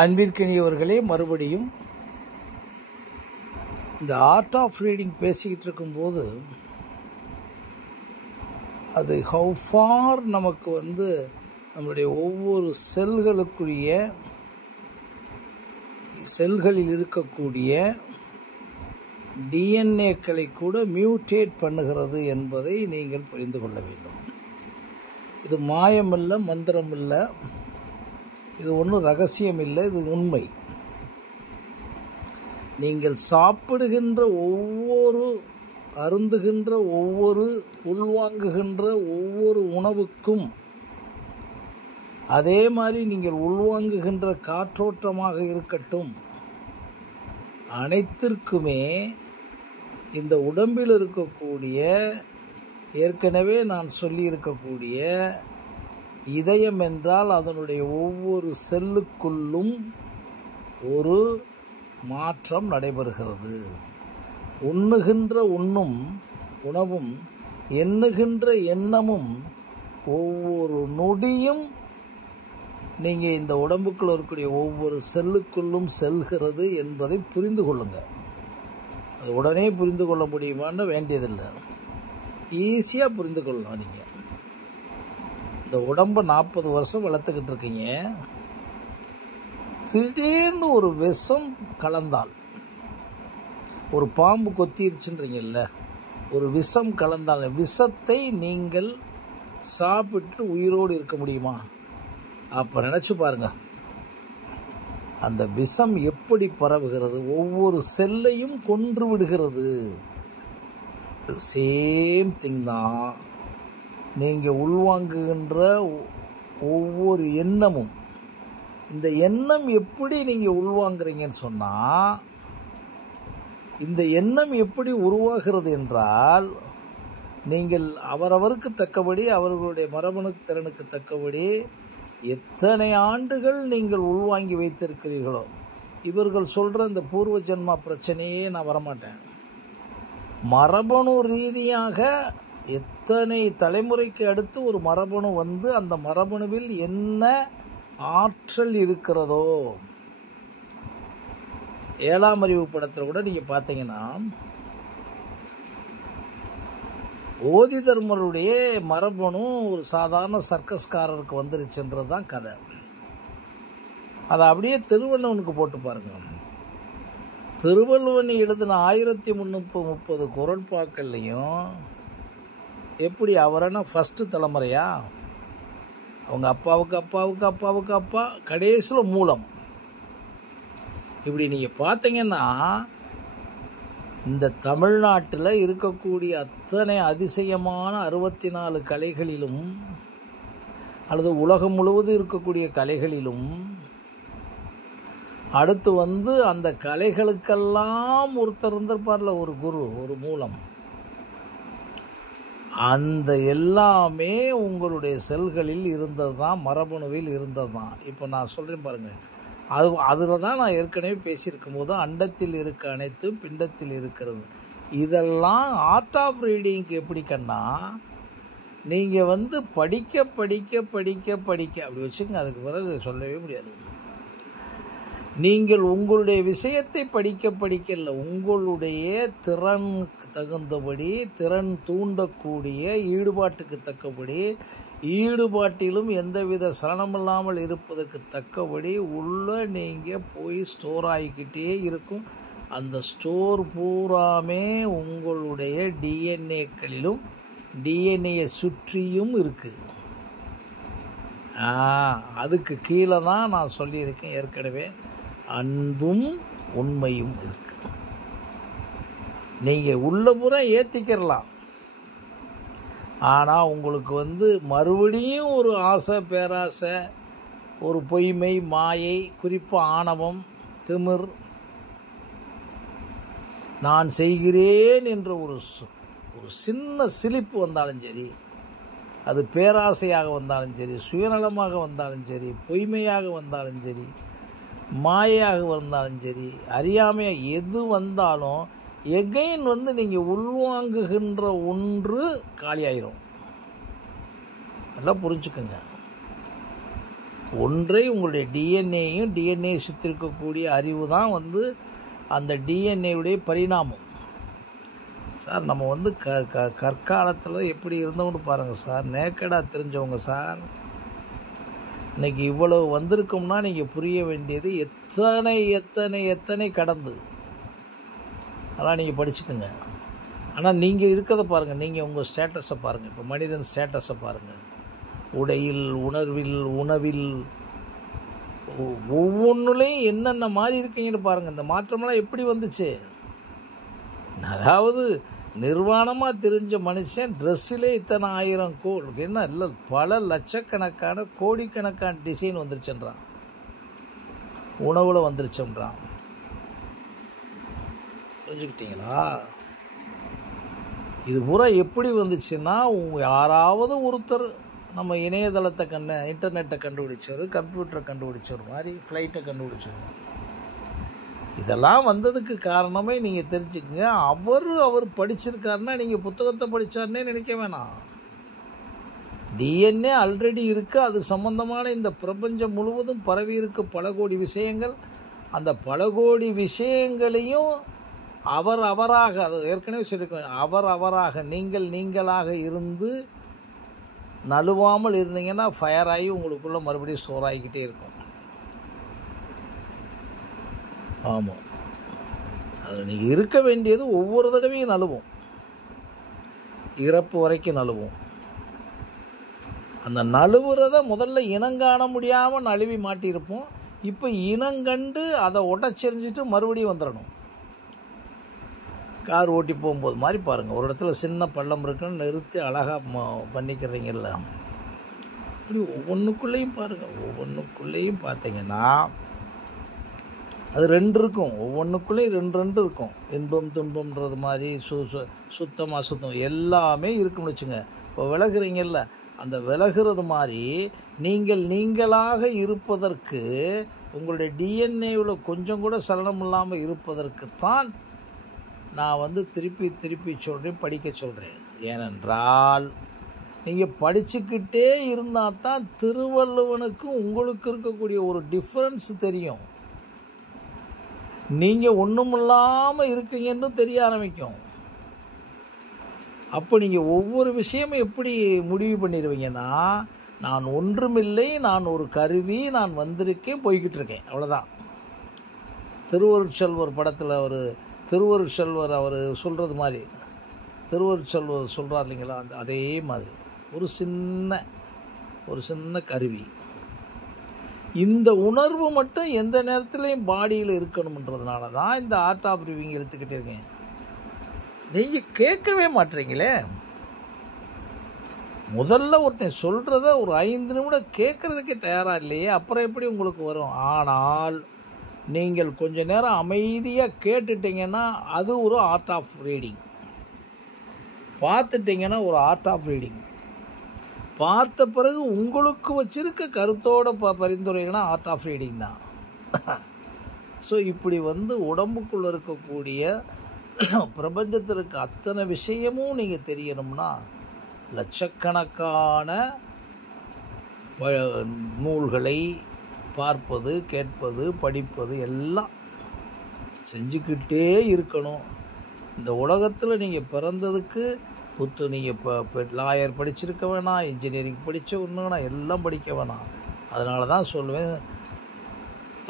அன்பிற்கினியவர்களே, மறுபடியும் இந்த art of reading பேசிக்கிட்டு இருக்கும்போது அது ஹவு ஃபார் நமக்கு நம்மளுடைய ஒவ்வொரு செல்களில் இருக்கக்கூடிய டிஎன்ஏக்களை கூட மியூட்டேட் பண்ணுகிறது என்பதை நீங்கள் புரிந்து கொள்ள வேண்டும். இது மாயமில்லை, மந்திரம் இல்லை, இது ஒன்றும் ரகசியம் இல்லை, இது உண்மை. நீங்கள் சாப்பிடுகின்ற அருந்துகின்ற உள்வாங்குகின்ற ஒவ்வொரு உணவுக்கும், அதே மாதிரி நீங்கள் உள்வாங்குகின்ற காற்றோட்டமாக இருக்கட்டும், அனைத்திற்குமே இந்த உடம்பில் இருக்கக்கூடிய, ஏற்கனவே நான் சொல்லியிருக்கக்கூடிய இதயம் என்றால் அதனுடைய ஒவ்வொரு செல்லுக்குள்ளும் ஒரு மாற்றம் நடைபெறுகிறது. உண்ணுகின்ற உணவும் எண்ணுகின்ற எண்ணமும் ஒவ்வொரு நொடியும் நீங்கள் இந்த உடம்புக்குள்ள இருக்கக்கூடிய ஒவ்வொரு செல்லுக்குள்ளும் செல்கிறது என்பதை புரிந்து கொள்ளுங்கள். அது உடனே புரிந்து கொள்ள முடியுமான்னு வேண்டியதில்லை, ஈஸியாக புரிந்து கொள்ளலாம். நீங்கள் இந்த உடம்பை 40 வருஷம் வளர்த்துக்கிட்டு இருக்கீங்க, திடீர்னு ஒரு விஷம் கலந்தால், ஒரு பாம்பு கொத்திருச்சுன்றீங்கல்ல, ஒரு விஷம் கலந்தால், விஷத்தை நீங்கள் சாப்பிட்டு உயிரோடு இருக்க முடியுமா? அப்போ நினச்சி பாருங்க, அந்த விஷம் எப்படி பரவுகிறது, ஒவ்வொரு செல்லையும் கொன்று விடுகிறது. சேம் திங் தான் நீங்கள் உள்வாங்குகின்ற ஒவ்வொரு எண்ணமும். இந்த எண்ணம் எப்படி நீங்கள் உள்வாங்குறீங்கன்னு சொன்னால், இந்த எண்ணம் எப்படி உருவாகிறது என்றால், நீங்கள் அவரவருக்கு தக்கபடி, அவர்களுடைய மரபணு திறனுக்கு தக்கபடி எத்தனை ஆண்டுகள் நீங்கள் உள்வாங்கி வைத்திருக்கிறீர்களோ. இவர்கள் சொல்கிற இந்த பூர்வ ஜென்மா பிரச்சனையே நான் வரமாட்டேன். மரபணு ரீதியாக எத்தனை தலைமுறைக்கு அடுத்து ஒரு மரபணு அந்த மரபணுவில் என்ன ஆற்றல் இருக்கிறதோ, 7ஆம் அறிவு படத்தில் கூட நீங்கள் பார்த்தீங்கன்னா, போதி தர்மருடைய மரபணு ஒரு சாதாரண சர்க்கஸ்காரருக்கு வந்துருச்சுன்றது தான் கதை. அதை அப்படியே திருவள்ளுவனுக்கு போட்டு பாருங்க. திருவள்ளுவன் எழுதின 1330 குறள்பாக்கள்லையும் எப்படி அவரான ஃபஸ்ட்டு தலைமுறையா, அவங்க அப்பாவுக்கு அப்பாவுக்கு அப்பாவுக்கு அப்பா, கடைசியில் மூலம். இப்படி நீங்கள் பார்த்தீங்கன்னா, இந்த தமிழ்நாட்டில் இருக்கக்கூடிய அத்தனை அதிசயமான 64 கலைகளிலும், அல்லது உலகம் முழுவதும் இருக்கக்கூடிய கலைகளிலும், அடுத்து அந்த கலைகளுக்கெல்லாம் ஒருத்தர் இருந்திருப்பார்ல, ஒரு குரு, ஒரு மூலம். அந்த எல்லாமே உங்களுடைய செல்களில் இருந்தது தான், மரபணுவில் இருந்தது தான். இப்போ நான் சொல்கிறேன் பாருங்கள், அதில் தான் நான் ஏற்கனவே பேசியிருக்கும் போது, அண்டத்தில் இருக்க அனைத்தும் பிண்டத்தில் இருக்கிறது. இதெல்லாம் ஆர்ட் ஆஃப் ரீடிங்க்கு எப்படி கண்ணா, நீங்கள் படிக்க படிக்க படிக்க படிக்க அப்படி வச்சுங்க, அதுக்கு பிறகு சொல்லவே முடியாது. நீங்கள் உங்களுடைய விஷயத்தை படிக்க படிக்கல, உங்களுடைய திறனுக்கு தகுந்தபடி, திறன் தூண்டக்கூடிய ஈடுபாட்டுக்கு தக்கபடி, ஈடுபாட்டிலும் எந்தவித சலனமில்லாமல் இருப்பதற்கு தக்கபடி உள்ள நீங்கள் போய் ஸ்டோர் ஆகிக்கிட்டே இருக்கும். அந்த ஸ்டோர் பூராமே உங்களுடைய டிஎன்ஏக்களிலும் டிஎன்ஏயை சுற்றியும் இருக்குது. அதுக்கு கீழே தான் நான் சொல்லியிருக்கேன் ஏற்கனவே, அன்பும் உண்மையும் இருக்கு. நீங்கள் உள்ளபுறம் ஏற்றிக்கிறலாம், ஆனால் உங்களுக்கு மறுபடியும் ஒரு ஆசை, பேராசை, ஒரு பொய்மை, மாயை, குறிப்பாக ஆணவம், திமிர், நான் செய்கிறேன் என்ற ஒரு சின்ன சிலிப்பு வந்தாலும் சரி, அது பேராசையாக வந்தாலும் சரி, சுயநலமாக வந்தாலும் சரி, பொய்மையாக வந்தாலும் சரி, மாயாக வந்தாலும் சரி, அறியாமையாக எது வந்தாலும் எகைன் நீங்கள் உள்வாங்குகின்ற ஒன்று காலியாயிரும். நல்லா புரிஞ்சுக்கோங்க. ஒன்றை உங்களுடைய டிஎன்ஏயும் டிஎன்ஏ சுற்றி இருக்கக்கூடிய அறிவு தான் வந்து அந்த டிஎன்ஏவுடைய பரிணாமம். சார் நம்ம வந்து கற்காலத்தில் எப்படி இருந்தவங்க பாருங்கள் சார், நேக்கடாக தெரிஞ்சவங்க சார். இன்றைக்கி இவ்வளவு வந்திருக்கோம்னா நீங்கள் புரிய வேண்டியது எத்தனை எத்தனை எத்தனை கடந்து. அதெல்லாம் நீங்கள் படிச்சுக்கோங்க. ஆனால் நீங்கள் இருக்கிறத பாருங்கள், நீங்கள் உங்கள் ஸ்டேட்டஸை பாருங்கள். இப்போ மனிதன் ஸ்டேட்டஸை பாருங்கள், உடையில், உணர்வில், உணவில், ஒவ்வொன்றுலேயும் என்னென்ன மாதிரி இருக்கீங்கன்னு பாருங்கள். இந்த மாற்றமெல்லாம் எப்படி வந்துச்சு? அதாவது நிர்வாணமாக தெரிஞ்ச மனுஷன் ட்ரெஸ்ஸிலே இத்தனை 1000 கோடி என்ன இல்லை, பல லட்சக்கணக்கான கோடிக்கணக்கான டிசைன் வந்துருச்சுன்றான், உணவில் வந்துருச்சுன்றான். புரிஞ்சுக்கிட்டீங்களா? இது பூரா எப்படி வந்துச்சுன்னா, யாராவது ஒருத்தர் நம்ம இணையதளத்தை இன்டர்நெட்டை கண்டுபிடிச்சார், கம்ப்யூட்டரை கண்டுபிடிச்சவர் மாதிரி ஃப்ளைட்டை கண்டுபிடிச்சவர். இதெல்லாம் வந்ததுக்கு காரணமே நீங்கள் தெரிஞ்சுக்கங்க. அவர் படிச்சிருக்காருன்னா நீங்கள் புத்தகத்தை படித்தாருன்னே நினைக்க வேணாம். டிஎன்ஏ ஆல்ரெடி இருக்குது, அது சம்பந்தமான இந்த பிரபஞ்சம் முழுவதும் பரவி இருக்கு பல கோடி விஷயங்கள். அந்த பல கோடி விஷயங்களையும் அவராக, அது ஏற்கனவே சொல்லியிருக்கோம், அவராக நீங்களாக இருந்து நழுவாமல் இருந்தீங்கன்னா ஃபயர் ஆகி உங்களுக்குள்ளே மறுபடியும் சோறாகிக்கிட்டே இருக்கும். ஆமாம், அதில் நீங்கள் இருக்க வேண்டியது ஒவ்வொரு தடவையும் நழுவும், இறப்பு வரைக்கும் நழுவும். அந்த நழுவுறதை முதல்ல இனங்காண முடியாமல் நழுவி மாட்டியிருப்போம். இப்போ இனங்கண்டு அதை உடச்செறிஞ்சிட்டு மறுபடியும் வந்துடணும். கார் ஓட்டி போகும்போது மாதிரி பாருங்கள், ஒரு இடத்துல சின்ன பள்ளம் இருக்குன்னு நிறுத்தி அழகாக பண்ணிக்கிறீங்கல்ல, இப்படி ஒவ்வொன்றுக்குள்ளேயும் பாருங்கள். ஒவ்வொன்றுக்குள்ளேயும் பார்த்தீங்கன்னா அது 2 இருக்கும், ஒவ்வொன்றுக்குள்ளேயும் 2 இருக்கும். இன்பம் துன்பம்ன்றது மாதிரி சுத்தம் அசுத்தம் எல்லாமே இருக்குன்னு வச்சுங்க. இப்போ விலகுறீங்கல்ல, அந்த விலகிறது மாதிரி நீங்களாக இருப்பதற்கு, உங்களுடைய டிஎன்ஏவில் கொஞ்சம் கூட சலனம் இல்லாமல் இருப்பதற்குத்தான் நான் வந்து திருப்பி சொல்கிறேன், படிக்க சொல்கிறேன். ஏனென்றால் நீங்கள் படிச்சுக்கிட்டே இருந்தால் தான் திருவள்ளுவனுக்கும் உங்களுக்கு இருக்கக்கூடிய ஒரு டிஃப்ரென்ஸ் தெரியும். நீங்கள் ஒன்றும் இல்லாமல் இருக்கீங்கன்னு தெரிய ஆரம்பிக்கும். அப்போ நீங்கள் ஒவ்வொரு விஷயமும் எப்படி முடிவு பண்ணிடுவீங்கன்னா, நான் ஒன்றுமில்லை, நான் ஒரு கருவி, நான் வந்திருக்கேன், போய்கிட்டு இருக்கேன், அவ்வளோதான். திருவருட்செல்வர் படத்தில் திருவருட்செல்வர் அவர் சொல்கிறது மாதிரி, திருவருட்செல்வர் சொல்கிறார் இல்லைங்களா, அதே மாதிரி ஒரு சின்ன கருவி. இந்த உணர்வு மட்டும் எந்த நேரத்துலையும் பாடியில் இருக்கணுன்றதுனால தான் இந்த ஆர்ட் ஆஃப் லிவிங் எடுத்துக்கிட்டே இருக்கேன். நீங்கள் கேட்கவே மாட்டீங்களே. முதல்ல ஒருத்தன் சொல்கிறத ஒரு 5 நிமிடம் கேட்குறதுக்கே தயாராக இல்லையே, அப்புறம் எப்படி உங்களுக்கு வரும்? ஆனால் நீங்கள் கொஞ்ச நேரம் அமைதியாக கேட்டுட்டிங்கன்னா அது ஒரு ஆர்ட் ஆஃப் ரீடிங். பார்த்துட்டிங்கன்னா ஒரு ஆர்ட் ஆஃப் ரீடிங். பார்த்த பிறகு உங்களுக்கு வச்சிருக்க கருத்தோட பரிந்துரைனா ஆர்ட் ஆஃப் ரீடிங் தான். ஸோ இப்படி வந்து உடம்புக்குள்ளே இருக்கக்கூடிய பிரபஞ்சத்தில் இருக்க அத்தனை விஷயமும் நீங்கள் தெரியணும்னா லட்சக்கணக்கான நூல்களை பார்ப்பது, கேட்பது, படிப்பது எல்லாம் செஞ்சுக்கிட்டே இருக்கணும். இந்த உலகத்தில் நீங்கள் பிறந்ததுக்கு நீங்கள் இப்போ லாயர் படிச்சிருக்க வேணாம், இன்ஜினியரிங் படித்த ஒன்றுனா எல்லாம் படிக்க வேணாம். அதனால தான் சொல்லுவேன்,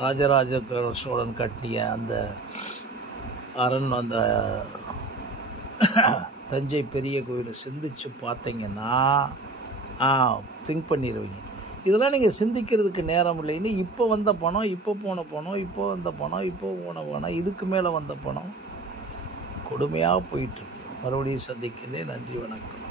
ராஜராஜ சோழன் கட்டிய அந்த அந்த தஞ்சை பெரிய கோயிலை சிந்திச்சு பார்த்தீங்கன்னா திங்க் பண்ணிடுவீங்க. இதெல்லாம் நீங்கள் சிந்திக்கிறதுக்கு நேரம் இல்லைன்னு இப்போ வந்த பணம், இப்போ போன பணம், இப்போ வந்த பணம், இப்போ போன பணம், இதுக்கு மேலே வந்த பணம் கொடுமையாக போயிட்டுருக்கு. மறுபடியும் சந்திக்கிறேன். நன்றி, வணக்கம்.